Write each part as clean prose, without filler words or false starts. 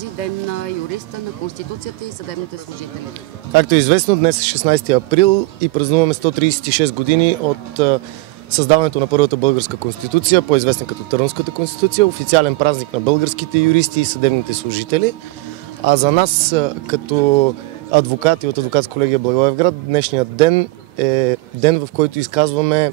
този ден на юриста, на Конституцията и съдебните служители? Както е известно, днес е 16 април и празнуваме 136 години от създаването на първата българска конституция, по-известна като Търновската конституция, официален празник на българските юристи и съдебните служители. А за нас, като адвокати от Адвокатска колегия Благоевград, днешният ден е ден, в който изказваме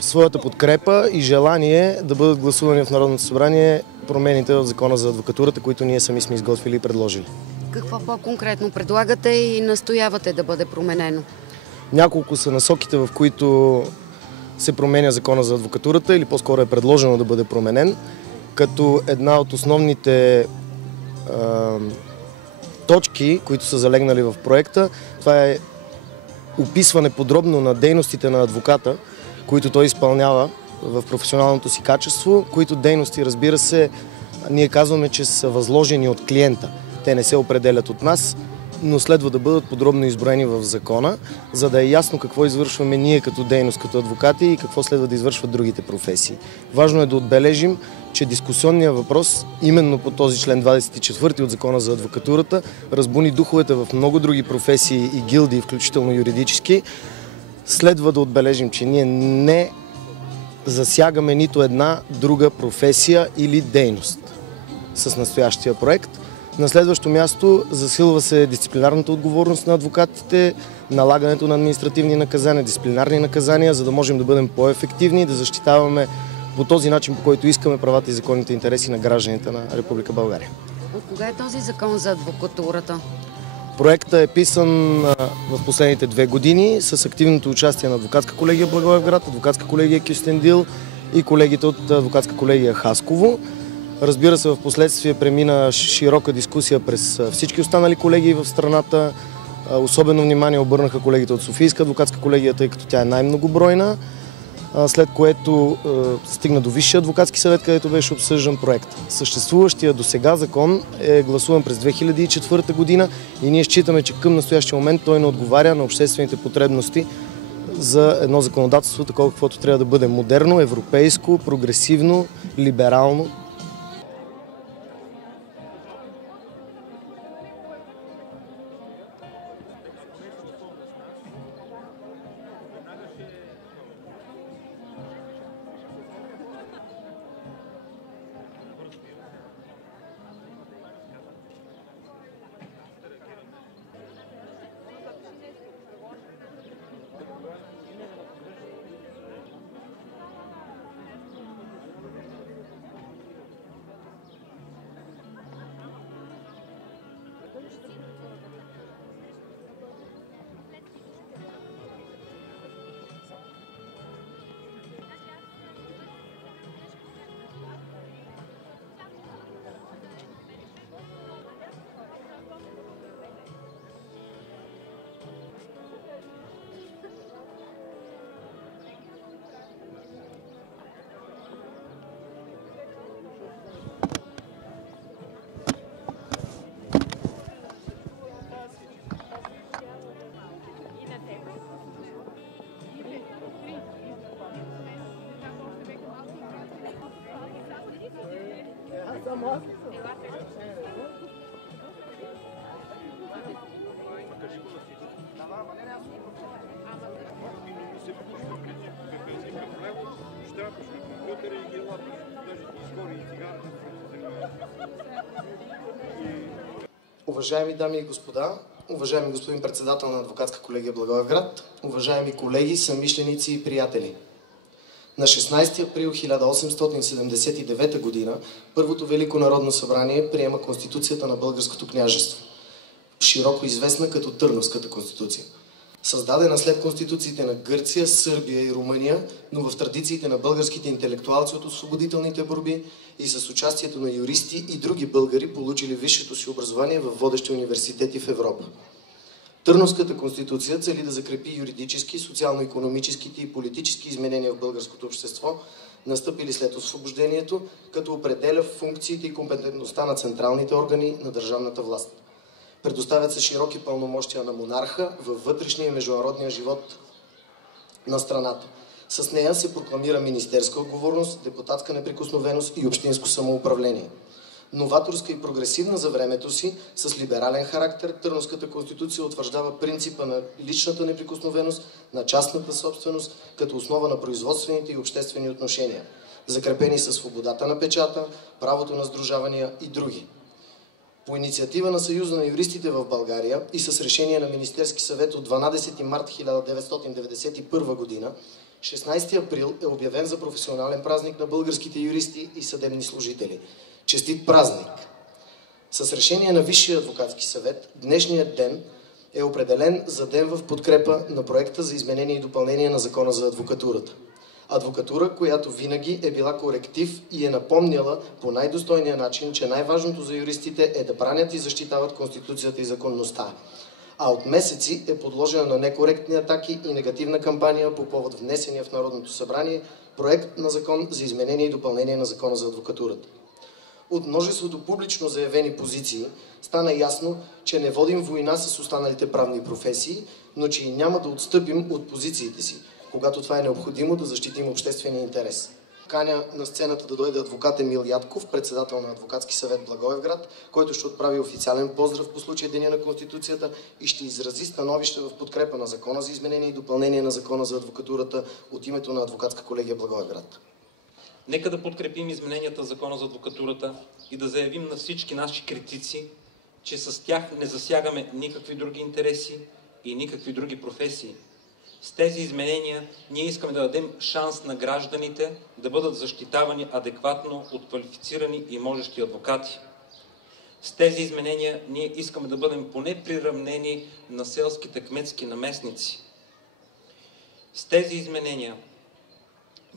своята подкрепа и желание да бъдат гласувани в Народното събрание промените в Закона за адвокатурата, които ние сами сме изготвили и предложили. Какво по-конкретно предлагате и настоявате да бъде променено? Няколко са насоките, в които се променя Закона за адвокатурата, или по-скоро е предложено да бъде променен, като една от основните точки, които са залегнали в проекта, това е описване подробно на дейностите на адвоката, които той изпълнява в професионалното си качество, които дейности, разбира се, ние казваме, че са възложени от клиента. Те не се определят от нас, но следва да бъдат подробно изброени в закона, за да е ясно какво извършваме ние като дейност, като адвокати и какво следва да извършват другите професии. Важно е да отбележим, че дискусионният въпрос, именно по този член 24 от Закона за адвокатурата, разбуни духовете в много други професии и гилдии, включително юридически. Следва да отбележим, че ние не засягаме нито една друга професия или дейност с настоящия проект. На следващо място засилва се дисциплинарната отговорност на адвокатите, налагането на административни наказания, дисциплинарни наказания, за да можем да бъдем по-ефективни и да защитаваме по този начин, по който искаме правата и законните интереси на гражданите на Република България. От кога е този закон за адвокатурата? Проектът е писан в последните 2 години с активното участие на Адвокатска колегия Благоевград, Адвокатска колегия Кюстендил и колегите от Адвокатска колегия Хасково. Разбира се, в последствие премина широка дискусия през всички останали колегии в страната. Особено внимание обърнаха колегите от Софийска адвокатска колегия, тъй като тя е най-многобройна, след което стигна до Висшия адвокатски съвет, където беше обсъждан проект. Съществуващия досега закон е гласуван през 2004 година и ние считаме, че към настоящия момент той не отговаря на обществените потребности за едно законодателство, такова каквото трябва да бъде модерно, европейско, прогресивно, либерално. Уважаеми дами и господа, уважаеми господин председател на Адвокатска колегия Благоевград, уважаеми колеги, съмишленици и приятели. На 16 април 1879 г. Първото Велико народно събрание приема Конституцията на Българското княжество, широко известна като Търновската конституция. Създадена след конституциите на Гърция, Сърбия и Румъния, но в традициите на българските интелектуалци от освободителните борби и с участието на юристи и други българи, получили висшето си образование в водещи университети в Европа. Търновската конституция цели да закрепи юридически, социално-икономическите и политически изменения в българското общество, настъпили след освобождението, като определя функциите и компетентността на централните органи на държавната власт. Предоставят се широки пълномощия на монарха във вътрешния и международния живот на страната. С нея се прокламира министерска отговорност, депутатска неприкосновеност и общинско самоуправление. Новаторска и прогресивна за времето си, с либерален характер, Търновската конституция утвърждава принципа на личната неприкосновеност, на частната собственост, като основа на производствените и обществени отношения, закрепени със свободата на печата, правото на сдружавания и други. По инициатива на Съюза на юристите в България и с решение на Министерски съвет от 12 март 1991 година, 16 април е обявен за професионален празник на българските юристи и съдебни служители. Честит празник! С решение на Висшия адвокатски съвет, днешният ден е определен за ден в подкрепа на проекта за изменение и допълнение на Закона за адвокатурата. Адвокатура, която винаги е била коректив и е напомняла по най-достойния начин, че най-важното за юристите е да бранят и защитават Конституцията и законността. А от месеци е подложена на некоректни атаки и негативна кампания по повод внесения в Народното събрание проект на закон за изменение и допълнение на Закона за адвокатурата. От множеството публично заявени позиции стана ясно, че не водим война с останалите правни професии, но че и няма да отстъпим от позициите си, когато това е необходимо да защитим обществения интерес. Каня на сцената да дойде адвокат Емил Ядков, председател на Адвокатски съвет Благоевград, който ще отправи официален поздрав по случай Деня на Конституцията и ще изрази становище в подкрепа на Закона за изменение и допълнение на Закона за адвокатурата от името на Адвокатска колегия Благоевград. Нека да подкрепим измененията в Закона за адвокатурата и да заявим на всички наши критици, че с тях не засягаме никакви други интереси и никакви други професии. С тези изменения ние искаме да дадем шанс на гражданите да бъдат защитавани адекватно от квалифицирани и можещи адвокати. С тези изменения ние искаме да бъдем поне приравнени на селските кметски наместници. С тези изменения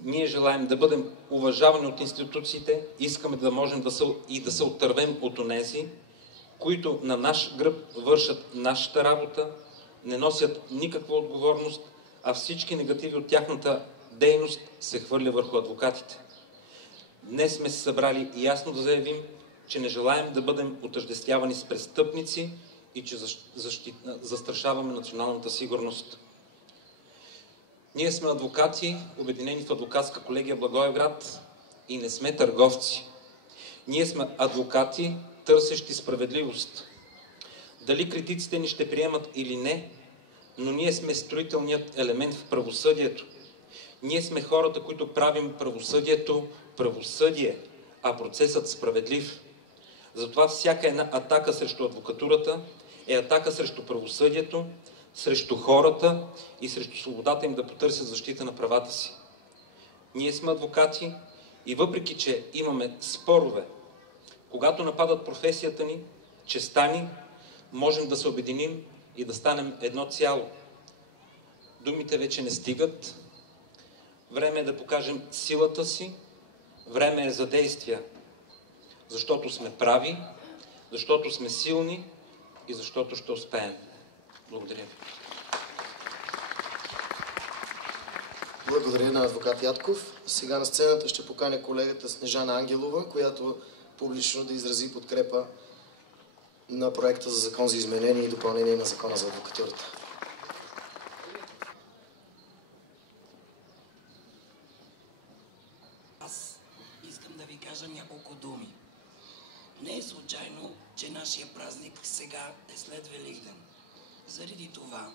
ние желаем да бъдем уважавани от институциите, искаме да можем да се отървем от онези, които на наш гръб вършат нашата работа, не носят никаква отговорност, а всички негативи от тяхната дейност се хвърля върху адвокатите. Днес сме се събрали ясно да заявим, че не желаем да бъдем отъждествявани с престъпници и че застрашаваме националната сигурност. Ние сме адвокати, обединени в Адвокатска колегия Благоевград и не сме търговци. Ние сме адвокати, търсещи справедливост. Дали критиците ни ще приемат или не, но ние сме строителният елемент в правосъдието. Ние сме хората, които правим правосъдието правосъдие, а процесът справедлив. Затова всяка една атака срещу адвокатурата е атака срещу правосъдието, срещу хората и срещу свободата им да потърсят защита на правата си. Ние сме адвокати и въпреки, че имаме спорове, когато нападат професията ни, честта ни, можем да се обединим и да станем едно цяло. Думите вече не стигат. Време е да покажем силата си. Време е за действия. Защото сме прави, защото сме силни и защото ще успеем. Благодаря ви. Благодаря на адвокат Ядков. Сега на сцената ще поканя колегата Снежана Ангелова, която публично да изрази подкрепа на проекта за закон за изменение и допълнение на Закона за адвокатурата. Аз искам да ви кажа няколко думи. Не е случайно, че нашия празник сега е след Великден. Заради това,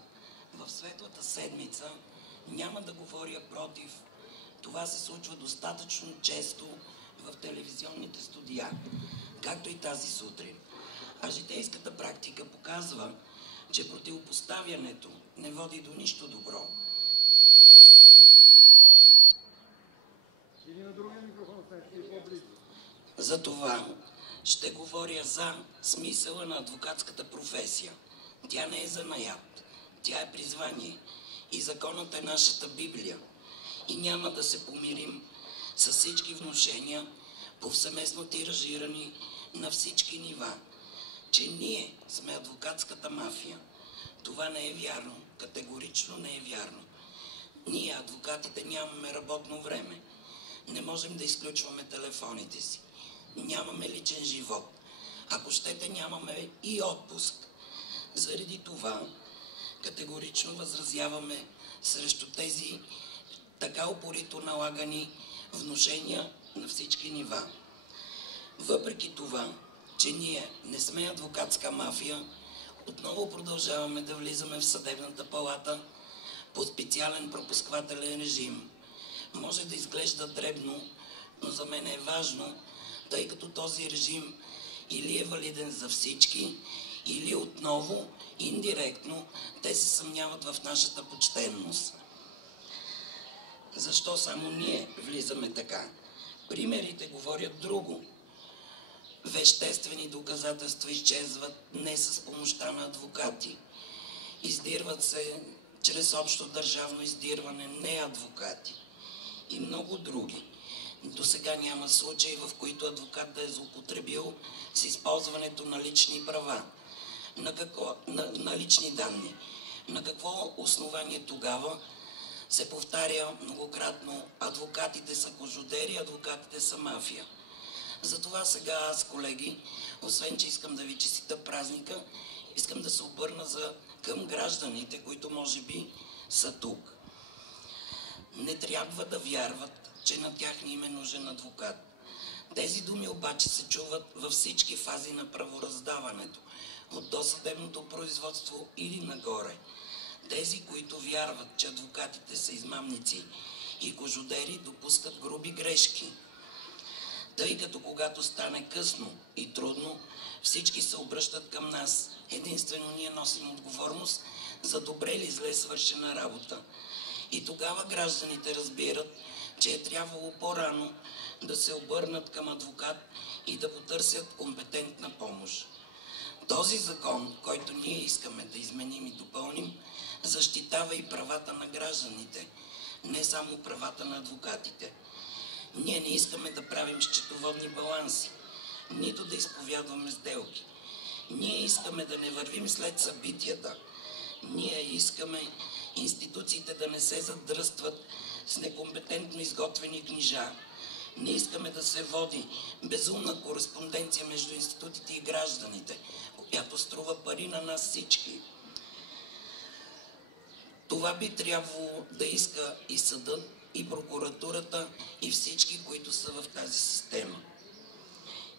в Светлата седмица няма да говоря против. Това се случва достатъчно често в телевизионните студия, както и тази сутрин. А житейската практика показва, че противопоставянето не води до нищо добро. Затова ще говоря за смисъла на адвокатската професия. Тя не е занаят, тя е призвание и законът е нашата Библия. И няма да се помирим с всички внушения, повсеместно тиражирани на всички нива, че ние сме адвокатската мафия. Това не е вярно, категорично не е вярно. Ние, адвокатите, нямаме работно време. Не можем да изключваме телефоните си. Нямаме личен живот. Ако щете, нямаме и отпуск. Заради това категорично възразяваме срещу тези така упорито налагани внушения на всички нива. Въпреки това, че ние не сме адвокатска мафия, отново продължаваме да влизаме в съдебната палата по специален пропусквателен режим. Може да изглежда дребно, но за мен е важно, тъй като този режим или е валиден за всички, или отново, индиректно, те се съмняват в нашата почтенност. Защо само ние влизаме така? Примерите говорят друго. Веществени доказателства изчезват не с помощта на адвокати. Издирват се чрез общо държавно издирване не адвокати. И много други. До сега няма случаи, в които адвокат да е злоупотребил с използването на лични права, на лични данни. На какво основание тогава се повтаря многократно: адвокатите са кожодери, адвокатите са мафия? Затова сега аз, колеги, освен че искам да ви честитя празника, искам да се обърна към гражданите, които може би са тук. Не трябва да вярват, че на тях не им е нужен адвокат. Тези думи обаче се чуват във всички фази на правораздаването, от досъдебното производство или нагоре. Тези, които вярват, че адвокатите са измамници и кожодери, допускат груби грешки. Тъй като когато стане късно и трудно, всички се обръщат към нас. Единствено ние носим отговорност за добре или зле свършена работа. И тогава гражданите разбират, че е трябвало по-рано да се обърнат към адвокат и да потърсят компетентна помощ. Този закон, който ние искаме да изменим и допълним, защитава и правата на гражданите, не само правата на адвокатите. Ние не искаме да правим счетоводни баланси, нито да изповядваме сделки. Ние искаме да не вървим след събитията. Ние искаме институциите да не се задръстват с некомпетентно изготвени книжа. Не искаме да се води безумна кореспонденция между институтите и гражданите, която струва пари на нас всички. Това би трябвало да иска и съдът, и прокуратурата, и всички, които са в тази система.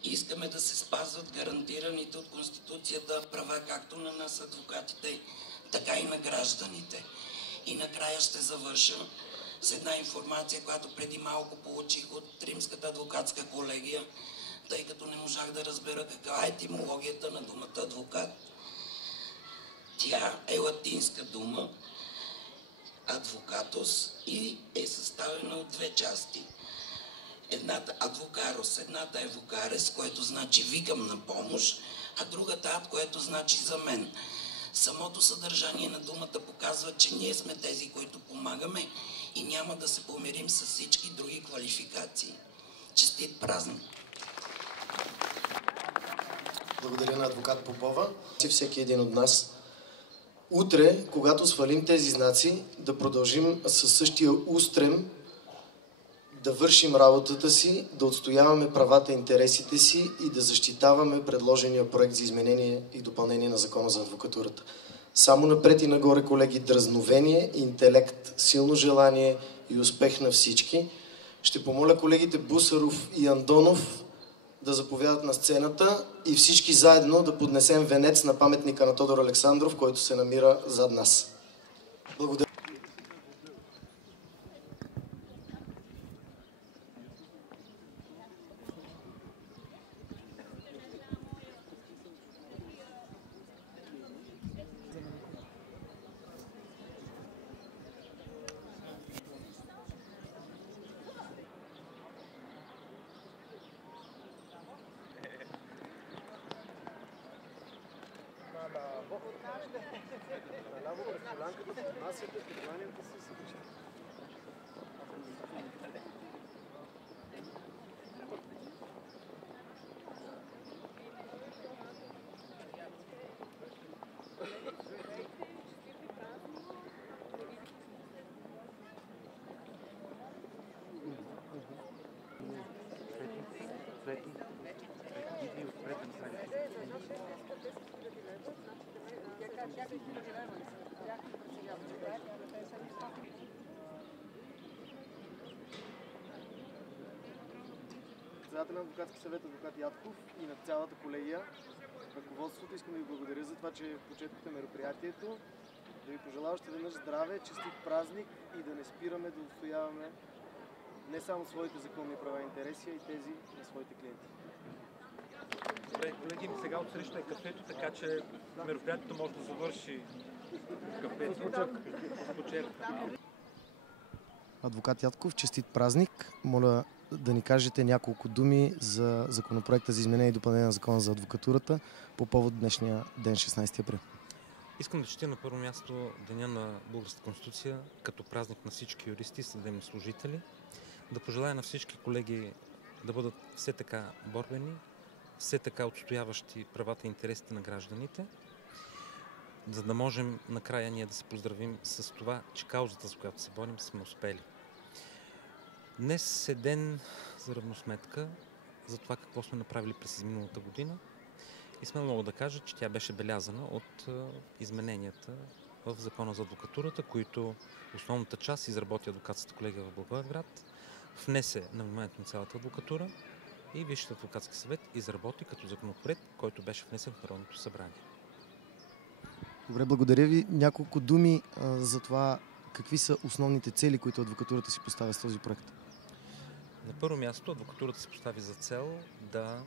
Искаме да се спазват гарантираните от Конституцията права както на нас, адвокатите, така и на гражданите. И накрая ще завърша с една информация, която преди малко получих от Римската адвокатска колегия, тъй като не можах да разбера каква е етимологията на думата адвокат. Тя е латинска дума, адвокатос, и е съставена от две части. Едната адвокарос, едната е вокарес, което значи викам на помощ, а другата ад, което значи за мен. Самото съдържание на думата показва, че ние сме тези, които помагаме и няма да се помирим с всички други квалификации. Честит празник! Благодаря на адвокат Попова. Всеки един от нас утре, когато свалим тези знаци, да продължим със същия устрем да вършим работата си, да отстояваме правата и интересите си и да защитаваме предложения проект за изменение и допълнение на Закона за адвокатурата. Само напред и нагоре, колеги, дръзновение, интелект, силно желание и успех на всички. Ще помоля колегите Бусаров и Андонов да заповядат на сцената и всички заедно да поднесем венец на паметника на Тодор Александров, който се намира зад нас. Благодаря. председателя на Адвокатски съвет адвокат Ятков и на цялата колегия, ръководството. Искам да ви благодаря за това, че почетохте мероприятието. Да ви пожелая още веднъж здраве, честит празник и да не спираме да отстояваме не само своите законни права и интереси, а и тези на своите клиенти. Добре, колеги, сега отсреща е кафето, така че мероприятието може да завърши в кафето. Адвокат Ятков, честит празник. Моля да ни кажете няколко думи за законопроекта за изменение и допълнение на закона за адвокатурата по повод днешния ден, 16 април. Искам да чета на първо място Деня на Българската конституция като празник на всички юристи и съдебни служители. Да пожелая на всички колеги да бъдат все така борбени, все така отстояващи правата и интересите на гражданите, за да можем накрая ние да се поздравим с това, че каузата, с която се борим, сме успели. Днес е ден за равносметка за това какво сме направили през изминалата година и смело мога да кажа, че тя беше белязана от измененията в Закона за адвокатурата, които основната част изработи адвокатската колегия в Благоевград, внесе на вниманието на цялата адвокатура и Висшият адвокатски съвет изработи като законопроект, който беше внесен в Народното събрание. Добре, благодаря ви. Няколко думи за това какви са основните цели, които адвокатурата си поставя с този проект. На първо място адвокатурата се постави за цел да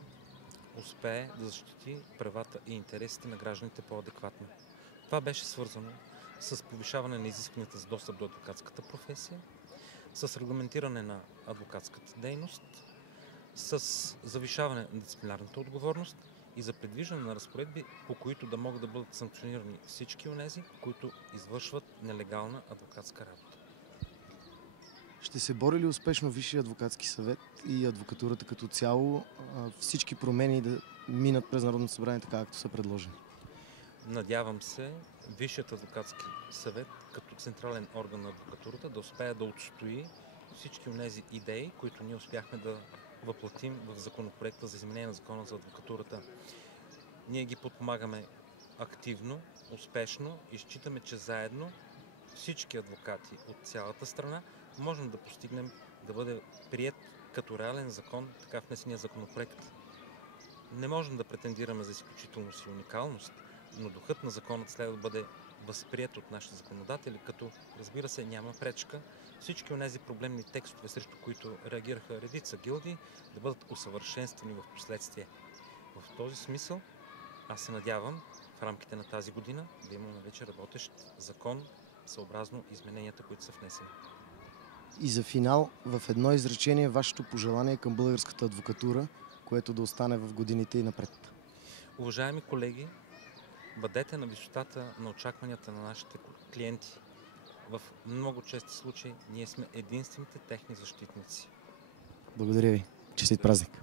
успее да защити правата и интересите на гражданите по-адекватно. Това беше свързано с повишаване на изискванията за достъп до адвокатската професия, с регламентиране на адвокатската дейност, с завишаване на дисциплинарната отговорност и за предвиждане на разпоредби, по които да могат да бъдат санкционирани всички онези, които извършват нелегална адвокатска работа. Ще се бори ли успешно Висшия адвокатски съвет и адвокатурата като цяло всички промени да минат през Народното събрание така, както са предложени? Надявам се Висшият адвокатски съвет като централен орган на адвокатурата да успее да отстои всички онези идеи, които ние успяхме да въплатим в законопроекта за изменение на закона за адвокатурата. Ние ги подпомагаме активно, успешно и считаме, че заедно всички адвокати от цялата страна можем да постигнем да бъде приет като реален закон, така внесения законопроект. Не можем да претендираме за изключителност и уникалност, но духът на законът следва да бъде възприет от нашите законодатели, като, разбира се, няма пречка всички онези проблемни текстове, срещу които реагираха редица гилдии, да бъдат усъвършенствани в последствие. В този смисъл аз се надявам в рамките на тази година да имаме вече работещ закон съобразно измененията, които са внесени. И за финал, в едно изречение, вашето пожелание към българската адвокатура, което да остане в годините и напред. Уважаеми колеги, бъдете на висотата на очакванията на нашите клиенти. В много чести случаи ние сме единствените техни защитници. Благодаря ви. Честит празник!